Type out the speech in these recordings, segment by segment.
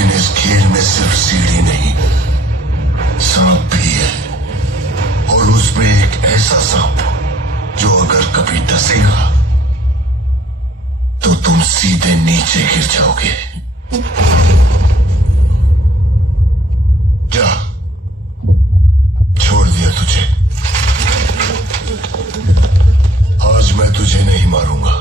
लेकिन इस खेल में सिर्फ सीढ़ी नहीं, सांप भी है। और उसमें एक ऐसा सांप जो अगर कभी डसेगा तो तुम सीधे नीचे गिर जाओगे। जा, छोड़ दिया तुझे। आज मैं तुझे नहीं मारूंगा।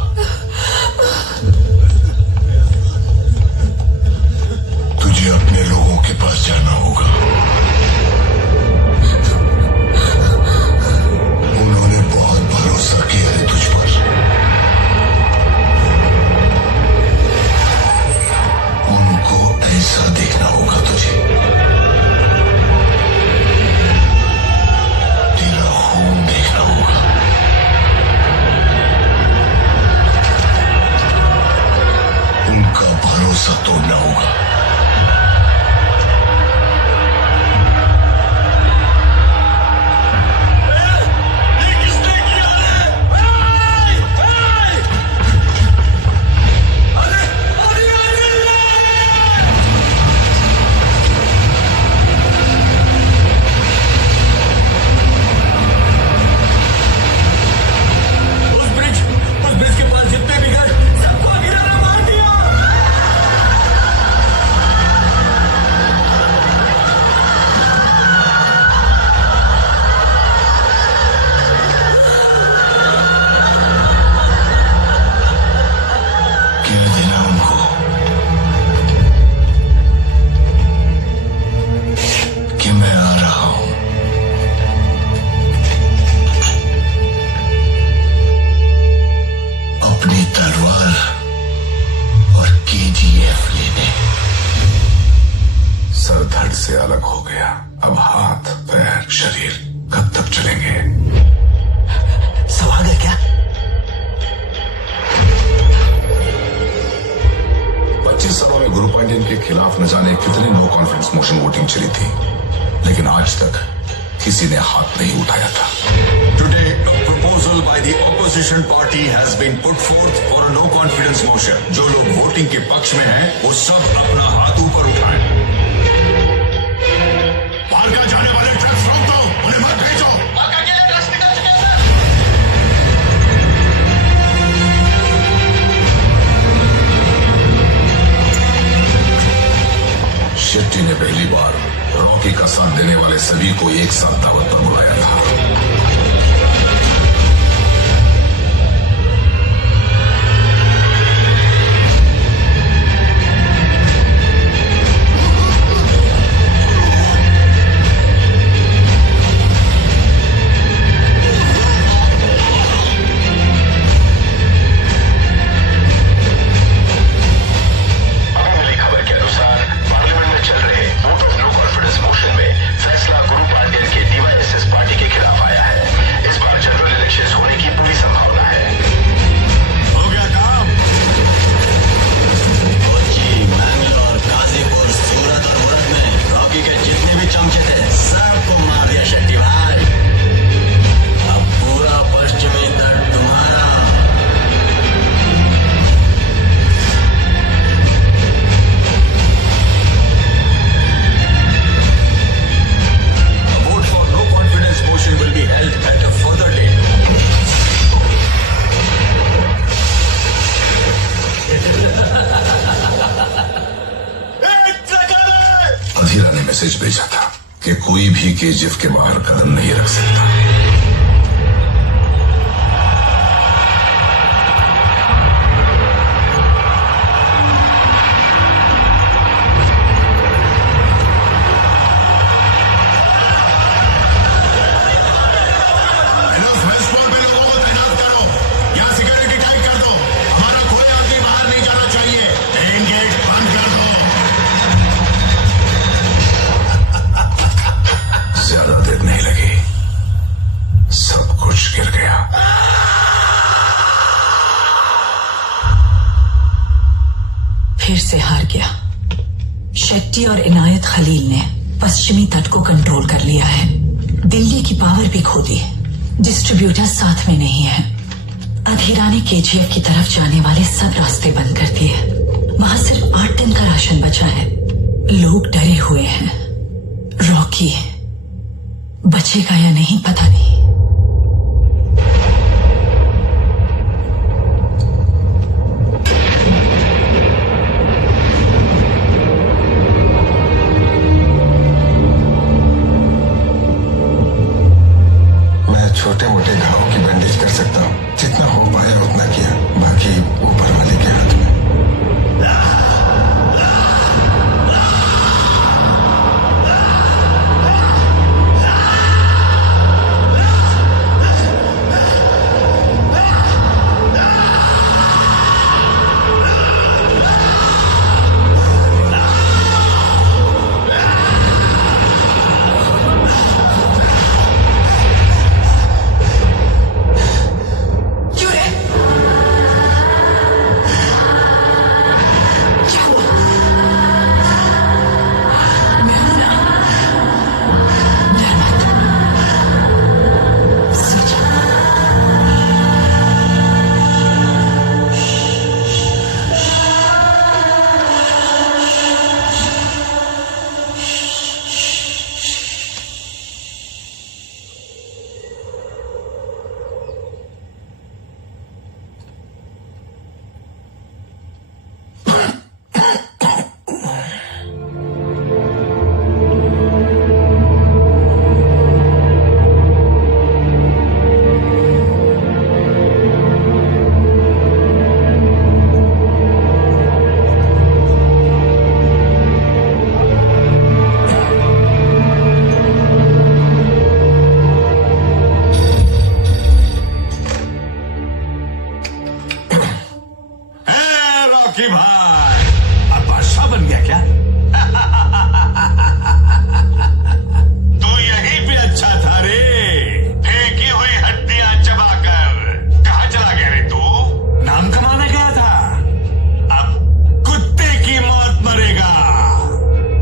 तुझे अपने लोगों के पास जाना होगा। उन्होंने बहुत भरोसा किया है तुझ पर। उनको ऐसा देखना होगा तुझे। तेरा खून देखना होगा। उनका भरोसा तोड़ना होगा। धड़ से अलग हो गया। अब हाथ पैर शरीर कब तक चलेंगे? सवाल है क्या? 25 सालों में गुरु पांड्यन के खिलाफ न जाने कितने नो कॉन्फिडेंस मोशन वोटिंग चली थी, लेकिन आज तक किसी ने हाथ नहीं उठाया था। Today, a proposal by the opposition party has been put forth for a no confidence motion. जो लोग वोटिंग के पक्ष में हैं, वो सब अपना हाथ ऊपर उठाएं। बाहर का जाने वाले ट्रक्स रोक दो, उन्हें मत भेजो। शेट्टी ने पहली बार रॉकी का साथ देने वाले सभी को एक साथ दावत पर बुलाया था। अधीरा ने मैसेज भेजा था कि कोई भी केजीएफ के बाहर कदम नहीं रख सकता। फिर से हार गया। शेट्टी और इनायत खलील ने पश्चिमी तट को कंट्रोल कर लिया है। दिल्ली की पावर भी खो दी। डिस्ट्रीब्यूटर साथ में नहीं है। अधीरा ने केजीएफ की तरफ जाने वाले सब रास्ते बंद कर दिए। वहां सिर्फ 8 दिन का राशन बचा है। लोग डरे हुए हैं। रॉकी बचेगा या नहीं पता नहीं। मैं छोटे मोटे घावों की बैंडेज कर सकता हूँ, जितना हो पाया उतना किया, बाकी ऊपर वाले के हाथ में। रॉकी भाई, अब बादशाह बन गया क्या? तू यहीं पे अच्छा था रे, फेंकी हुई हड्डियां चबाकर। कहाँ चला गया रे तू? नाम कमाने गया था, अब कुत्ते की मौत मरेगा।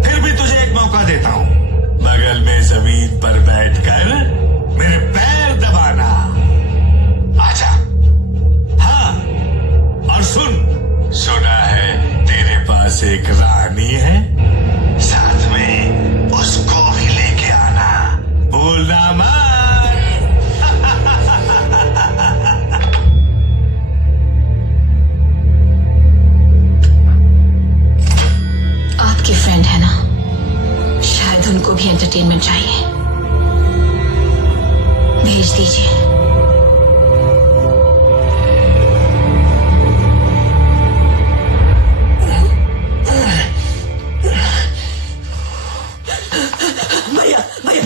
फिर भी तुझे एक मौका देता हूँ, बगल में जमीन पर बैठकर मेरे पैर दबाना। आजा। हाँ, और सुना है तेरे पास एक रानी है, साथ में उसको भी लेके आना, भूलना मत। आपकी फ्रेंड है ना, शायद उनको भी एंटरटेनमेंट चाहिए, भेज दीजिए।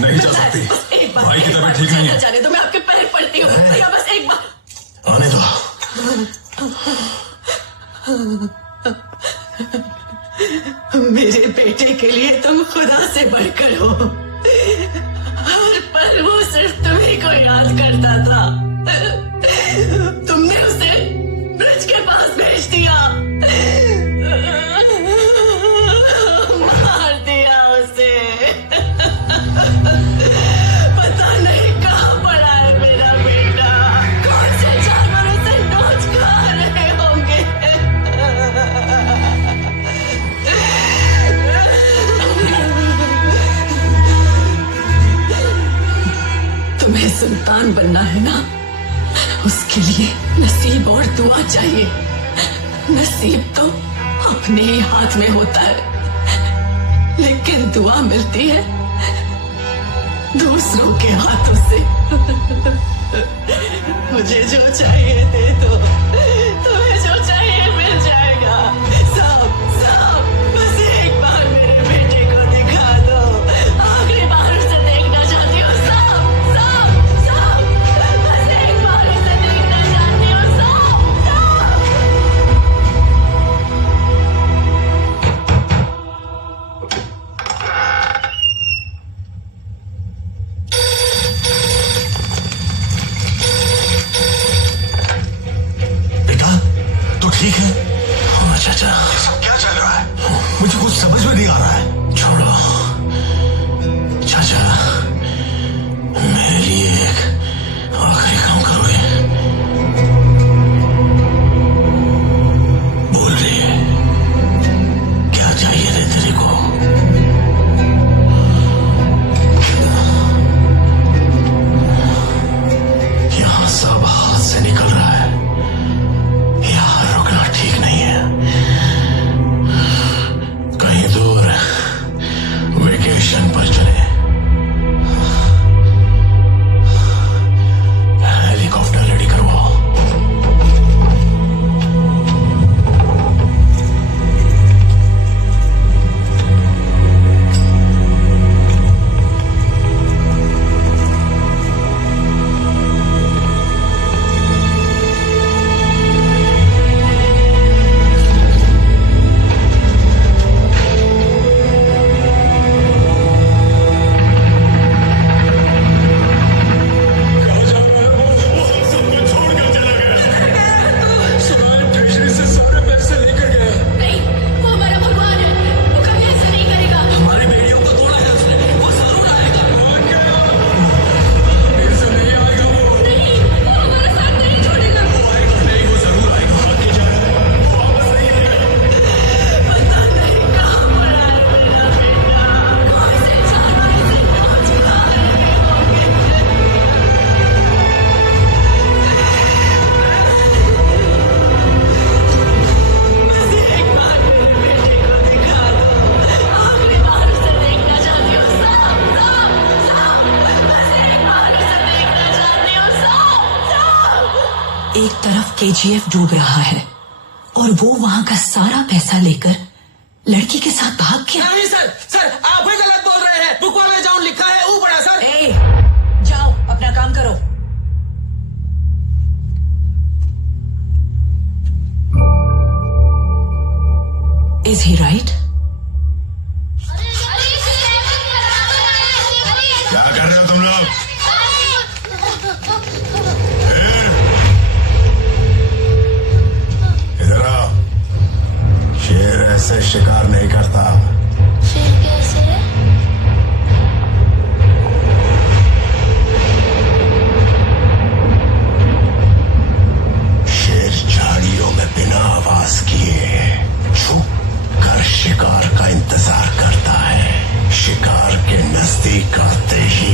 नहीं जा सकती, भाई की तबीयत ठीक नहीं है। जाने दो, मैं आपके पैर पड़ती हूँ भैया, बस एक बार आने दो। मेरे बेटे के लिए तुम खुदा से बढ़कर हो। हर पल वो सिर्फ तुम्ही को याद करता था। तुमने उसे ब्रिज के पास भेज दिया, मार दिया उसे। पता नहीं कहाँ पड़ा है मेरा बेटा, कौन से जानवर उसे नोच खा रहे होंगे। तुम्हें सुल्तान बनना है ना, उसके लिए नसीब और दुआ चाहिए। नसीब तो अपने ही हाथ में होता है, लेकिन दुआ मिलती है दूसरों के हाथों से। मुझे जो चाहिए दे दो, तुम्हें जो चाहिए मिल जाएगा। सब बस एक बार मेरे बेटे को दिखा दो, आखिरी बार उसे देखना चाहती हूँ। सब बस एक बार उसे देखना चाहती हूँ। सब बेटा एक तरफ केजीएफ डूब रहा है और वो वहां का सारा पैसा लेकर लड़की के साथ भाग गया। नहीं सर, सर आप ही गलत बोल रहे हैं। बुक में जहाँ लिखा है वो पड़ा सर। ए, जाओ अपना काम करो। Is he right? क्या कर रहे हो तुम लोग? इधर आओ। शेर ऐसे शिकार नहीं करता। शेर कैसे है? शेर झाड़ियों में बिना आवाज किए छुप कर शिकार का इंतजार करता है। शिकार के नजदीक आते ही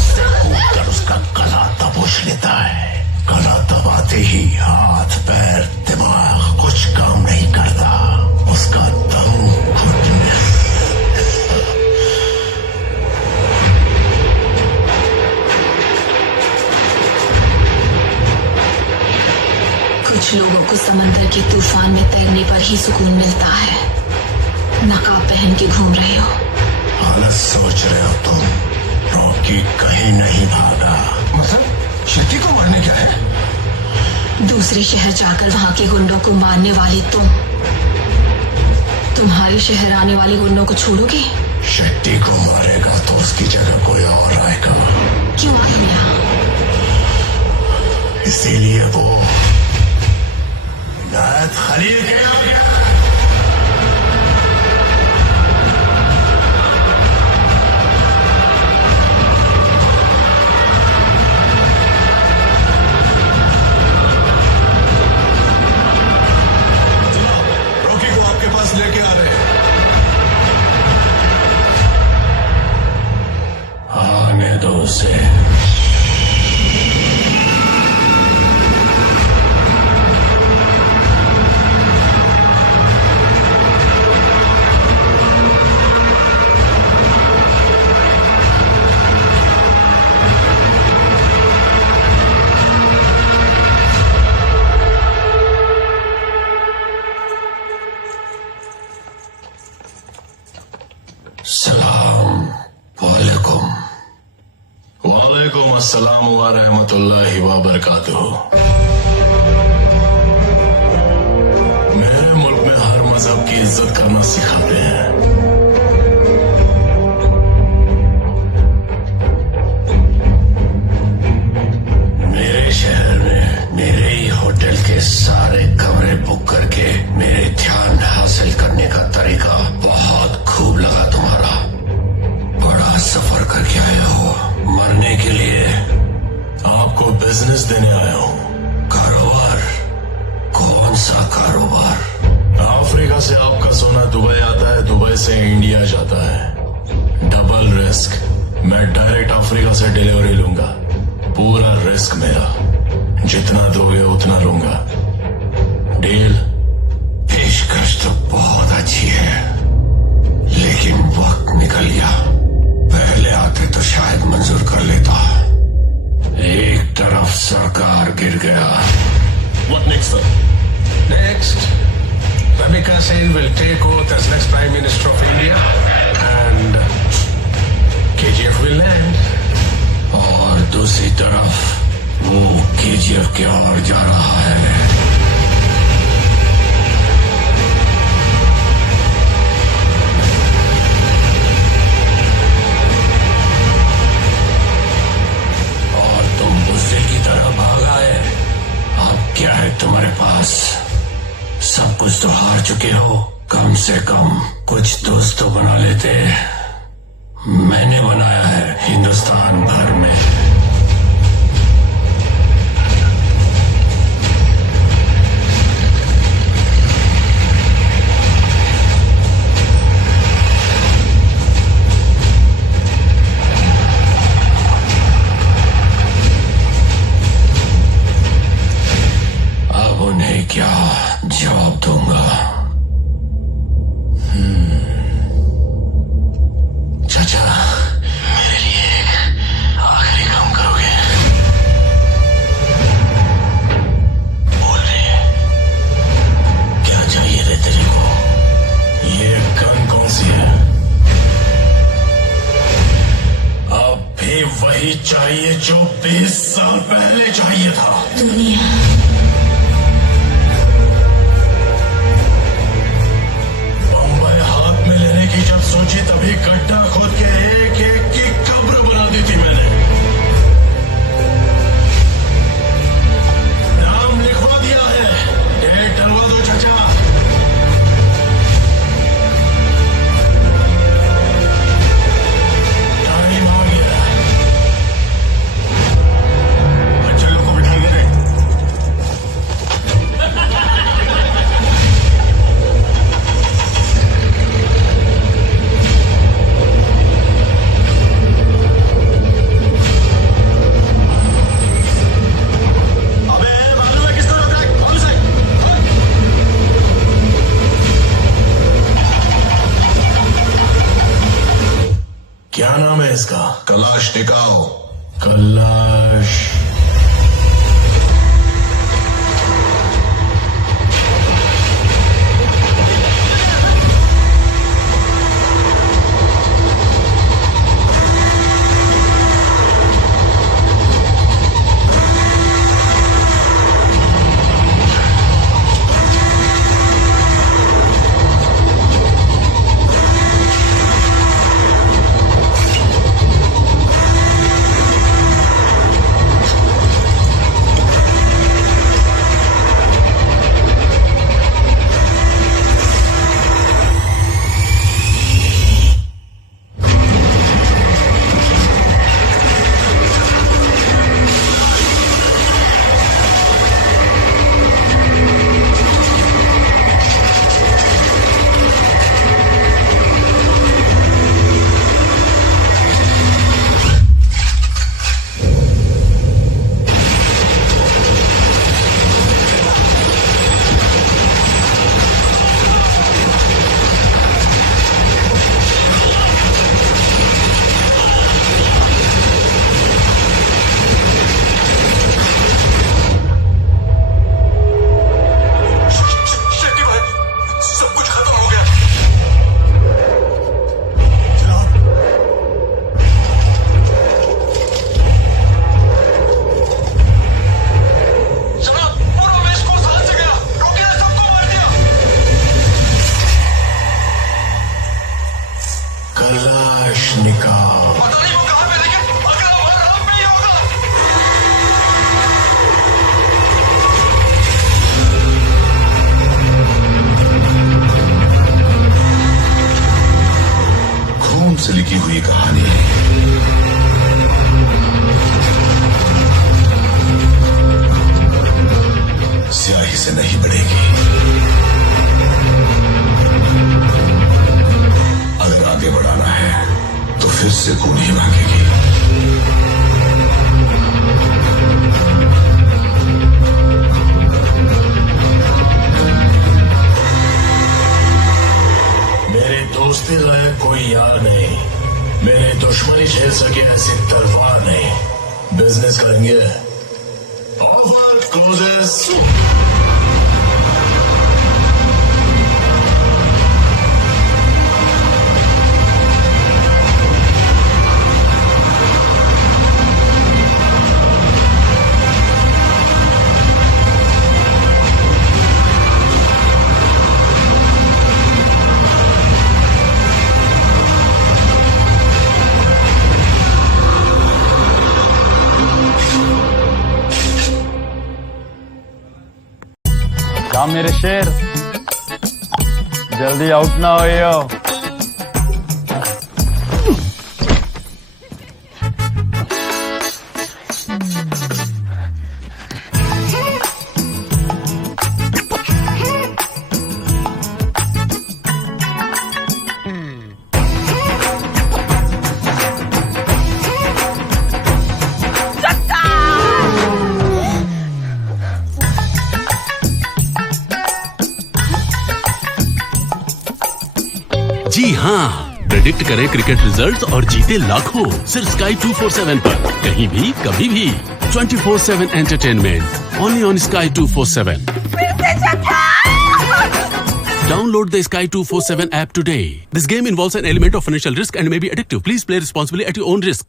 से कूदकर उसका गला दबोच लेता है। गला दबाते ही हाथ पैर दिमाग कुछ काम नहीं करता। उसका दम घुटने कुछ लोगों को समंदर के तूफान में तैरने पर ही सुकून मिलता है। नकाब पहन के घूम रहे हो। हालत सोच रहे हो तुम। रॉकी कहीं नहीं भागा। मतलब शेट्टी को मारने क्या है? दूसरे शहर जाकर वहां के गुंडों को मारने वाले तुम तुम्हारे शहर आने वाले गुंडों को छोड़ोगे? शेट्टी को मारेगा तो उसकी जगह कोई और आएगा। क्यों आए हो यहाँ? इसीलिए वो इनायत खलील के आ गया। रॉकी को आपके पास लेके आ रहे हैं। आने दो उसे। सलाम वालेकुम। वालेकुम अस्सलाम व रहमतुल्लाहि व बरकातुहू। मेरे मुल्क में हर मजहब की इज्जत करना सिखाते हैं। मेरे शहर में मेरे ही होटल के सारे कमरे बुक करके मेरे ध्यान हासिल करने का तरीका बहुत खूब लगा तुम्हारा। बड़ा सफर करके आए हो। मरने के लिए? आपको बिजनेस देने आया हूँ। कारोबार? कौन सा कारोबार? अफ्रीका से आपका सोना दुबई आता है, दुबई से इंडिया जाता है। Double risk. मैं डायरेक्ट अफ्रीका से डिलीवरी लूंगा। पूरा रिस्क मेरा। जितना दोगे उतना लूंगा। डील? पेशकश तो बहुत अच्छी है, लेकिन वक्त निकल गया। पहले आते तो शायद मंजूर कर लेता। एक तरफ सरकार गिर गया। What next, sir? Next, Ramika Sen will take oath as next Prime Minister of India and KGF will land. और दूसरी तरफ वो केजीएफ की ओर जा रहा है। और तुम बुज़दिल की तरह भाग आए। अब क्या है तुम्हारे पास? सब कुछ तो हार चुके हो। कम से कम कुछ दोस्त तो बना लेते। मैंने बनाया है हिंदुस्तान भर में। अब उन्हें क्या जवाब दूंगा? चाचा, मेरे लिए एक आखिरी काम चाहिए जो 20 साल पहले चाहिए था। दुनिया बम्बई हाथ में लेने की जब सोची तभी गड्ढा खोद के एक एक की कब्र बना दी थी मैंने। नाम लिखवा दिया है, डेट डलवा दो चाचा। टाइम आ गया। बच्चे लोग को बिठा दे। अबे मालूम है किसको रोक रहा है? कौन सा? क्या नाम है इसका? कलाश टिकाओ। कलाश। शेट्टी भाई, सब कुछ खत्म हो गया। जनाब, पूरा वेस्ट कोस्ट हाथ से गया। रोकिए, सबको मार दिया। कलाश निकाल। पता नहीं वो कहाँ पे, लेकिन अगला वार हम पे ही होगा। खून से लिखी हुई कहानी है। स्याही से नहीं बढ़ेगी। अगर आगे बढ़ाना है तो फिर से खून ही मांगेगी। मेरे दोस्ती लायक कोई यार नहीं, मेरे दुश्मनी झेल सके ऐसी तलवार नहीं। बिजनेस करेंगे। Offer closes. क्या मेरे शेर, जल्दी आउट ना होइयो। जी हाँ, प्रेडिक्ट करें क्रिकेट रिजल्ट्स और जीते लाखों सिर्फ Sky 247 पर। कहीं भी कभी भी 24/7 entertainment only on Sky 247। Download the Sky 247 app today. This game involves an element of financial risk and may be addictive. Please play responsibly at your own risk.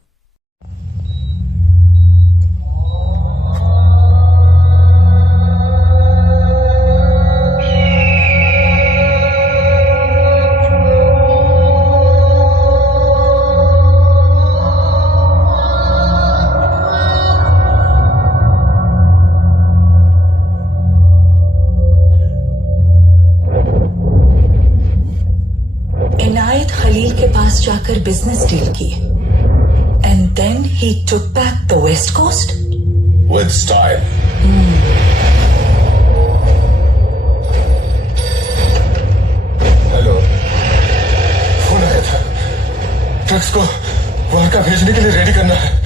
पास जाकर बिजनेस डील की and then he took back the west coast With style. Hello, phone आया था। Trucks को वारका भेजने के लिए ready करना है।